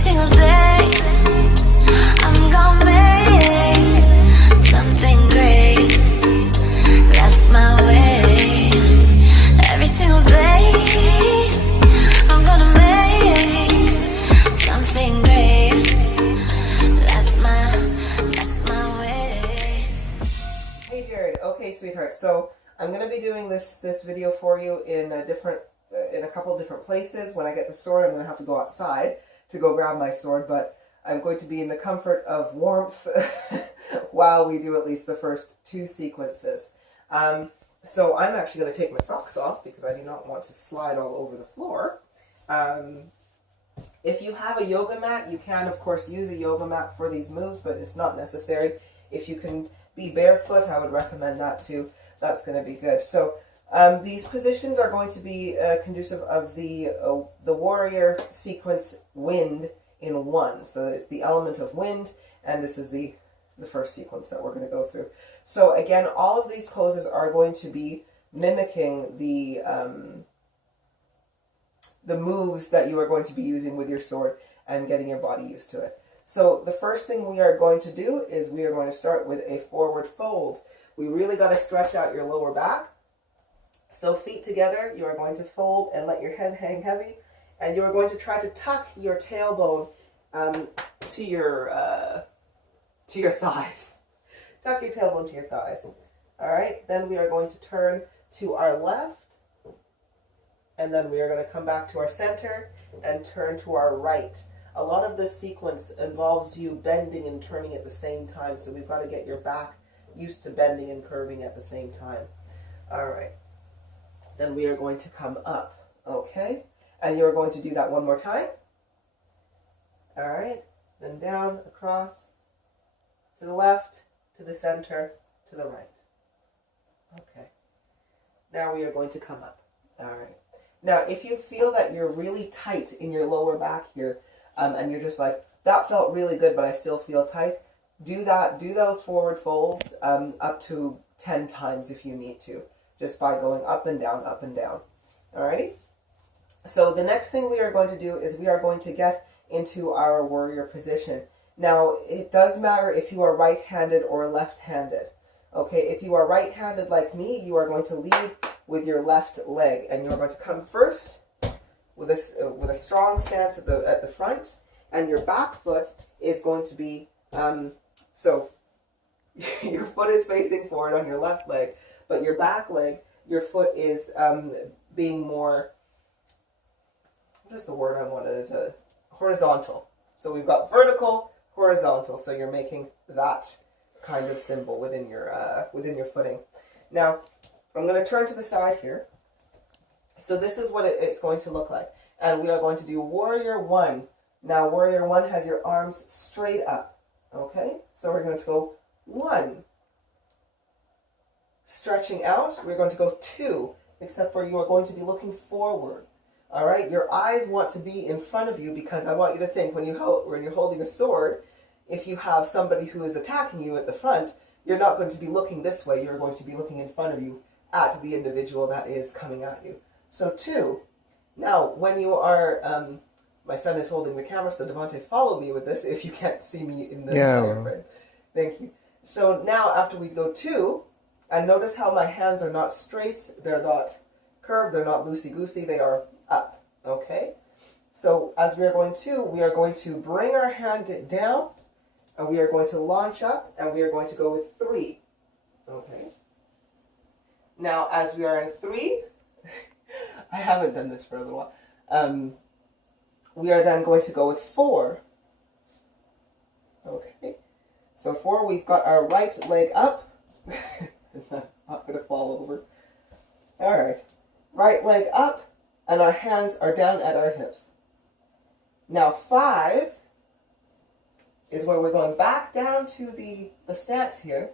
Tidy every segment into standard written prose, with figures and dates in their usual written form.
single day I'm gonna make something great. That's my way. Every single day I'm gonna make something great. That's my way. Hey Jared, okay sweetheart, so I'm going to be doing this video for you in a couple different places. When I get the sword, I'm going to have to go outside to go grab my sword, but I'm going to be in the comfort of warmth while we do at least the first two sequences. So I'm actually going to take my socks off because I do not want to slide all over the floor. If you have a yoga mat, you can of course use a yoga mat for these moves, but it's not necessary. If you can be barefoot, I would recommend that too. That's going to be good. So these positions are going to be conducive of the warrior sequence wind in one. So it's the element of wind, and this is the first sequence that we're going to go through. So again, all of these poses are going to be mimicking the moves that you are going to be using with your sword and getting your body used to it. So the first thing we are going to do is we are going to start with a forward fold. We really got to stretch out your lower back. So feet together, you are going to fold and let your head hang heavy, and you are going to try to tuck your tailbone to your thighs. Tuck your tailbone to your thighs. All right, then we are going to turn to our left, and then we are going to come back to our center and turn to our right. A lot of this sequence involves you bending and turning at the same time, so we've got to get your back used to bending and curving at the same time. All right. Then we are going to come up, okay? And you're going to do that one more time. All right. Then down, across, to the left, to the center, to the right. Okay. Now we are going to come up. All right. Now, if you feel that you're really tight in your lower back here, and you're just like, that felt really good, but I still feel tight, do those forward folds up to 10 times if you need to, just by going up and down, up and down. Alrighty? So the next thing we are going to do is we are going to get into our warrior position. Now, it does matter if you are right-handed or left-handed. Okay, if you are right-handed like me, you are going to lead with your left leg, and you are going to come first with a strong stance at the front, and your back foot is going to be, so your foot is facing forward on your left leg, but your back leg, your foot is being more, what is the word I wanted to, horizontal. So we've got vertical, horizontal, so you're making that kind of symbol within your footing. Now, I'm going to turn to the side here. So this is what it's going to look like. And we are going to do warrior one. Now, warrior one has your arms straight up. Okay? So we're going to go 1. Stretching out, we're going to go 2, except for you are going to be looking forward. All right? Your eyes want to be in front of you, because I want you to think when you're holding a sword, if you have somebody who is attacking you at the front, you're not going to be looking this way. You're going to be looking in front of you at the individual that is coming at you. So 2. Now, when you are, my son is holding the camera, so Devontae, follow me with this if you can't see me in the entire frame. Thank you. So now, after we go 2, and notice how my hands are not straight, they're not curved, they're not loosey-goosey, they are up, okay? So as we are going 2, we are going to bring our hand down, and we are going to launch up, and we are going to go with 3, okay? Now, as we are in 3, I haven't done this for a little while. We are then going to go with 4. Okay. So 4, we've got our right leg up. It's not going to fall over. All right. Right leg up, and our hands are down at our hips. Now 5 is where we're going back down to the stance here,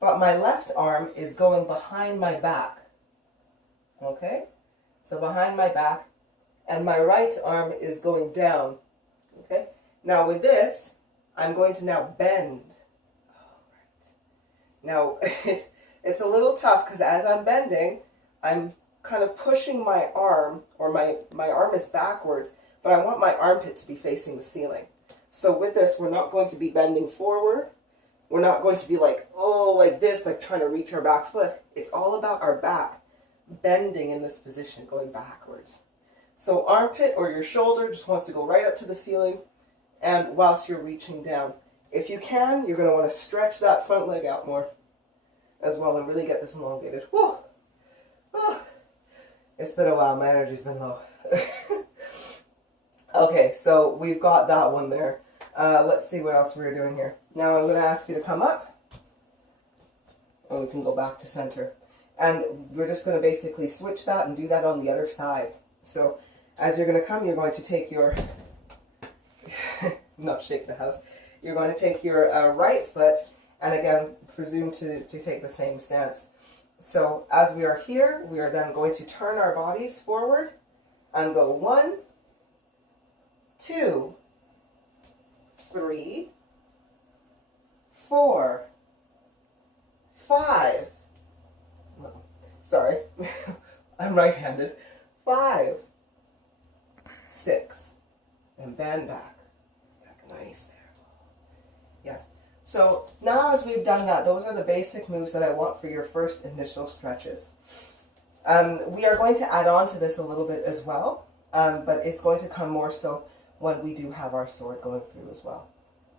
but my left arm is going behind my back. Okay? So behind my back, and my right arm is going down. Okay? Now with this, I'm going to now bend. All right. Now, it's a little tough because as I'm bending, I'm kind of pushing my arm, or my arm is backwards, but I want my armpit to be facing the ceiling. So with this, we're not going to be bending forward. We're not going to be like, oh, like this, like trying to reach our back foot. It's all about our back bending in this position, going backwards. So armpit or your shoulder just wants to go right up to the ceiling, and whilst you're reaching down. If you can, you're going to want to stretch that front leg out more as well and really get this elongated. Whew. Oh. It's been a while. My energy's been low. Okay, so we've got that one there. Let's see what else we're doing here. Now I'm going to ask you to come up, and we can go back to center. And we're just going to basically switch that and do that on the other side. So as you're going to come, you're going to take your, not shake the house, you're going to take your right foot, and again, presume to take the same stance. So as we are here, we are then going to turn our bodies forward and go 1, 2, 3, 4, 5. Sorry, I'm right-handed. 5, 6, and bend back. Nice there. Yes. So now as we've done that, those are the basic moves that I want for your first initial stretches. We are going to add on to this a little bit as well, but it's going to come more so when we do have our sword going through as well.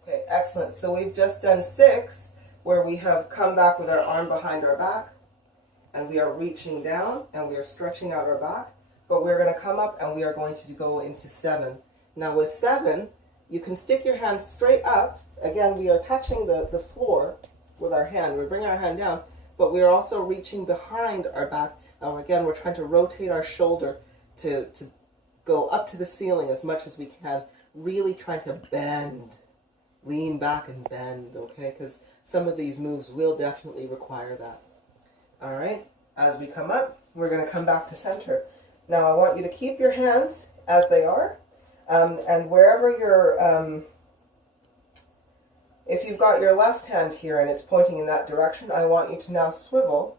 Okay, excellent. So we've just done 6, where we have come back with our arm behind our back, and we are reaching down, and we are stretching out our back, but we're going to come up and we are going to go into 7. Now with 7, you can stick your hand straight up. Again, we are touching the floor with our hand. We bring our hand down, but we are also reaching behind our back. Now again, we're trying to rotate our shoulder to go up to the ceiling as much as we can, really trying to bend, lean back and bend, okay? Because some of these moves will definitely require that. All right, as we come up, we're going to come back to center. Now I want you to keep your hands as they are, and wherever you're, if you've got your left hand here and it's pointing in that direction, I want you to now swivel.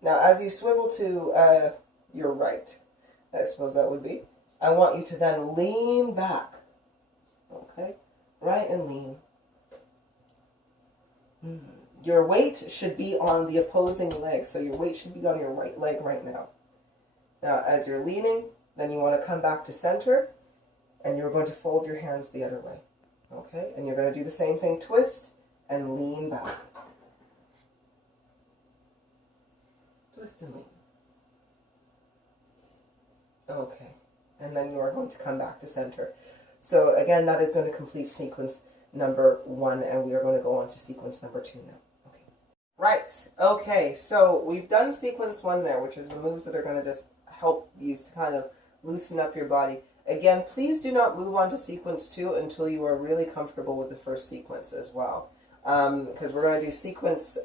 Now as you swivel to your right, I suppose that would be, I want you to then lean back, okay? Right and lean. Your weight should be on the opposing leg, so your weight should be on your right leg right now. Now as you're leaning, then you want to come back to center, and you're going to fold your hands the other way, okay? And you're going to do the same thing, twist and lean back. Twist and lean. Okay, and then you are going to come back to center. So again, that is going to complete sequence number 1, and we are going to go on to sequence number 2 now. Okay. Right, okay, so we've done sequence 1 there, which is the moves that are going to just help you to kind of loosen up your body. Again, please do not move on to sequence 2 until you are really comfortable with the first sequence as well. Because we're going to do sequence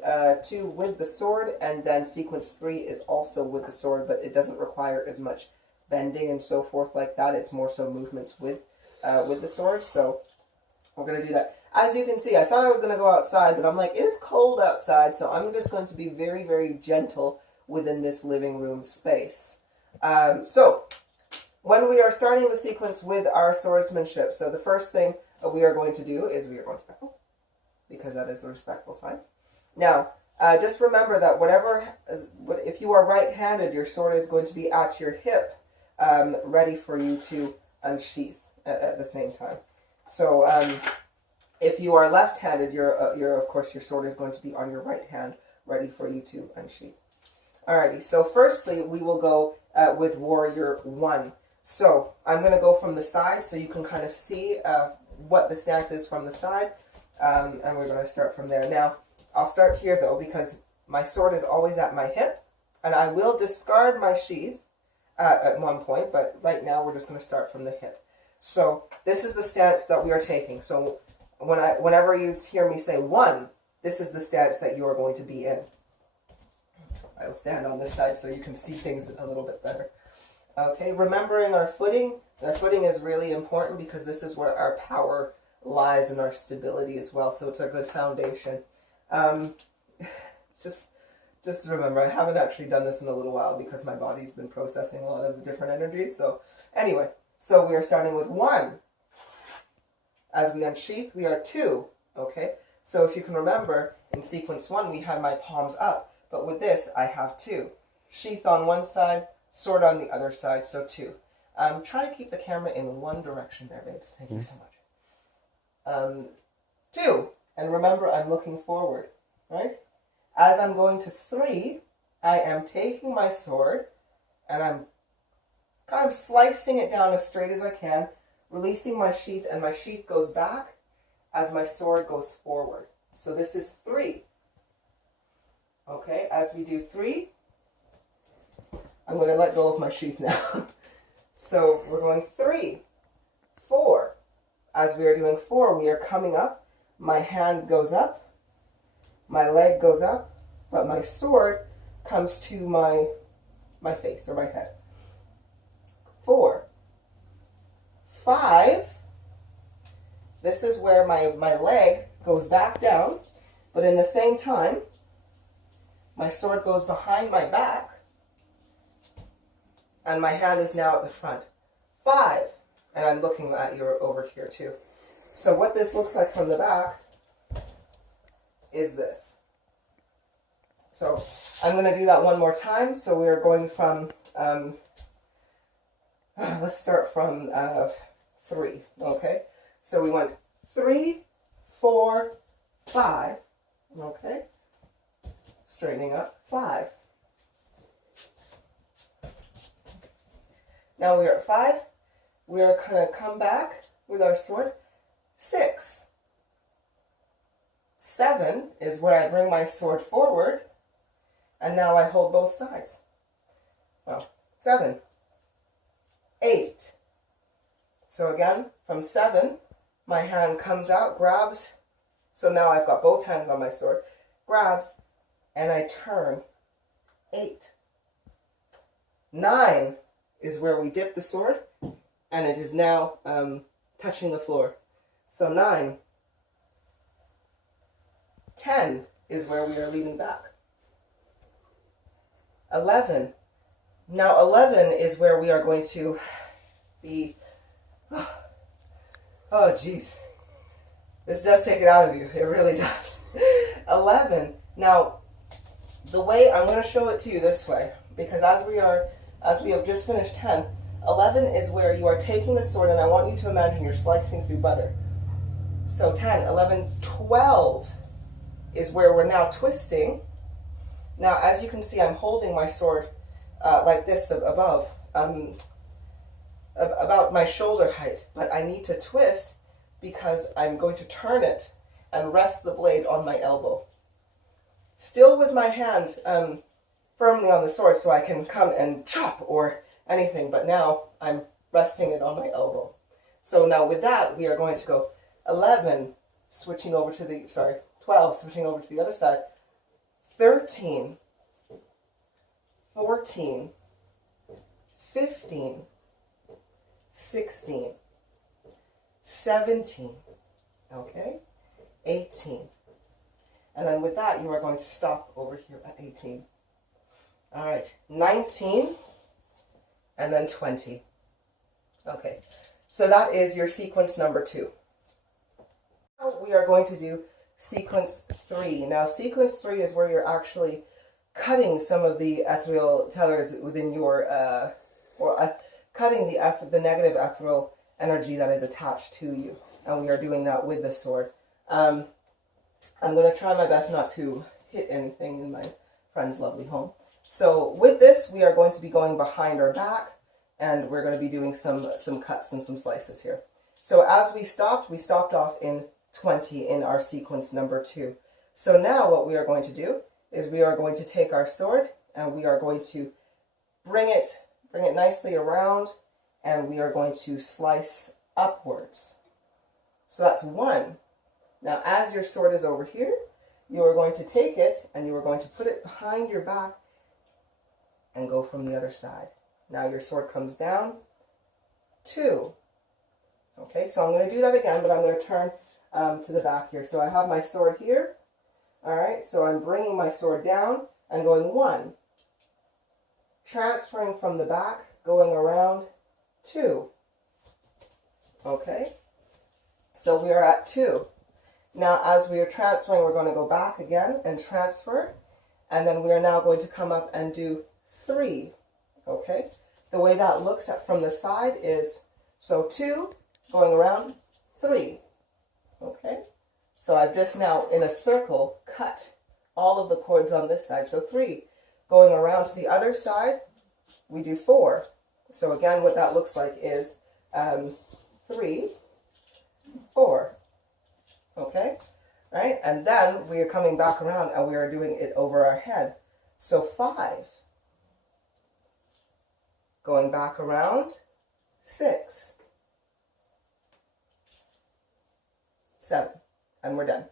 2 with the sword, and then sequence 3 is also with the sword, but it doesn't require as much bending and so forth like that. It's more so movements with the sword, so we're going to do that. As you can see, I thought I was going to go outside, but I'm like, it is cold outside, so I'm just going to be very, very gentle within this living room space. So when we are starting the sequence with our swordsmanship, so the first thing we are going to do is we are going to bow, because that is the respectful sign. Now, just remember that if you are right-handed, your sword is going to be at your hip, ready for you to unsheath at the same time. So if you are left-handed, of course your sword is going to be on your right hand, ready for you to unsheath. Alrighty, so firstly we will go with warrior 1. So I'm going to go from the side so you can kind of see what the stance is from the side, and we're going to start from there. Now I'll start here though, because my sword is always at my hip, and I will discard my sheath at one point, but right now we're just going to start from the hip. So this is the stance that we are taking. So whenever you hear me say 1, this is the stance that you are going to be in. I will stand on this side so you can see things a little bit better. Okay, remembering our footing. Our footing is really important because this is where our power lies and our stability as well. So it's a good foundation. Just remember, I haven't actually done this in a little while because my body's been processing a lot of different energies. So anyway, So we are starting with 1. As we unsheath, we are 2. Okay, so if you can remember, in sequence 1, we had my palms up. But with this, I have 2. Sheath on one side, sword on the other side, so 2. Try to keep the camera in one direction there, babes. Thank you so much. 2. And remember, I'm looking forward, right? As I'm going to 3, I am taking my sword and I'm kind of slicing it down as straight as I can, releasing my sheath, and my sheath goes back as my sword goes forward. So this is 3. Okay, as we do 3, I'm going to let go of my sheath now. So we're going 3, 4. As we are doing 4, we are coming up. My hand goes up, my leg goes up, but my sword comes to my face or my head. 4, 5. This is where my leg goes back down, but in the same time, my sword goes behind my back, and my hand is now at the front. 5, and I'm looking at you over here too. So what this looks like from the back is this. So I'm going to do that one more time. So we're going from, let's start from 3, okay? So we went 3, 4, 5, okay? Straightening up, 5. Now we are at 5. We are going to come back with our sword. 6. 7 is where I bring my sword forward, and now I hold both sides. Well, 7. 8. So again, from 7, my hand comes out, grabs. So now I've got both hands on my sword, grabs, and I turn. 8. 9 is where we dip the sword, and it is now touching the floor. So 9. 10 is where we are leaning back. 11. Now 11 is where we are going to be, oh geez, this does take it out of you, it really does. 11. Now the way, I'm going to show it to you this way, because as we have just finished 10, 11 is where you are taking the sword, and I want you to imagine you're slicing through butter. So 10, 11, 12 is where we're now twisting. Now, as you can see, I'm holding my sword like this above, about my shoulder height, but I need to twist because I'm going to turn it and rest the blade on my elbow. Still with my hand firmly on the sword so I can come and chop or anything, but now I'm resting it on my elbow. So now with that, we are going to go 11, switching over to the, 12, switching over to the other side, 13, 14, 15, 16, 17, okay, 18. And then with that, you are going to stop over here at 18. All right, 19, and then 20. Okay, so that is your sequence number 2. Now we are going to do sequence 3. Now, sequence 3 is where you're actually cutting some of the ethereal tellers within your, cutting the negative ethereal energy that is attached to you. And we are doing that with the sword. I'm going to try my best not to hit anything in my friend's lovely home. So with this, we are going to be going behind our back, and we're going to be doing some cuts and some slices here. So as we stopped off in 20 in our sequence number 2. So now what we are going to do is we are going to take our sword and we are going to bring it nicely around, and we are going to slice upwards. So that's 1. Now as your sword is over here, you are going to take it and you are going to put it behind your back and go from the other side. Now your sword comes down, 2. Okay, so I'm going to do that again, but I'm going to turn to the back here. So I have my sword here. All right, so I'm bringing my sword down and going 1. Transferring from the back, going around, 2. Okay, so we are at 2. Now as we are transferring, we're going to go back again and transfer, and then we are now going to come up and do 3. Okay, the way that looks at from the side is, so 2, going around, 3. Okay, so I've just now in a circle cut all of the chords on this side. So 3, going around to the other side, we do 4. So again, what that looks like is 3, 4. Okay, right, and then we are coming back around and we are doing it over our head. So 5, going back around, 6, 7, and we're done.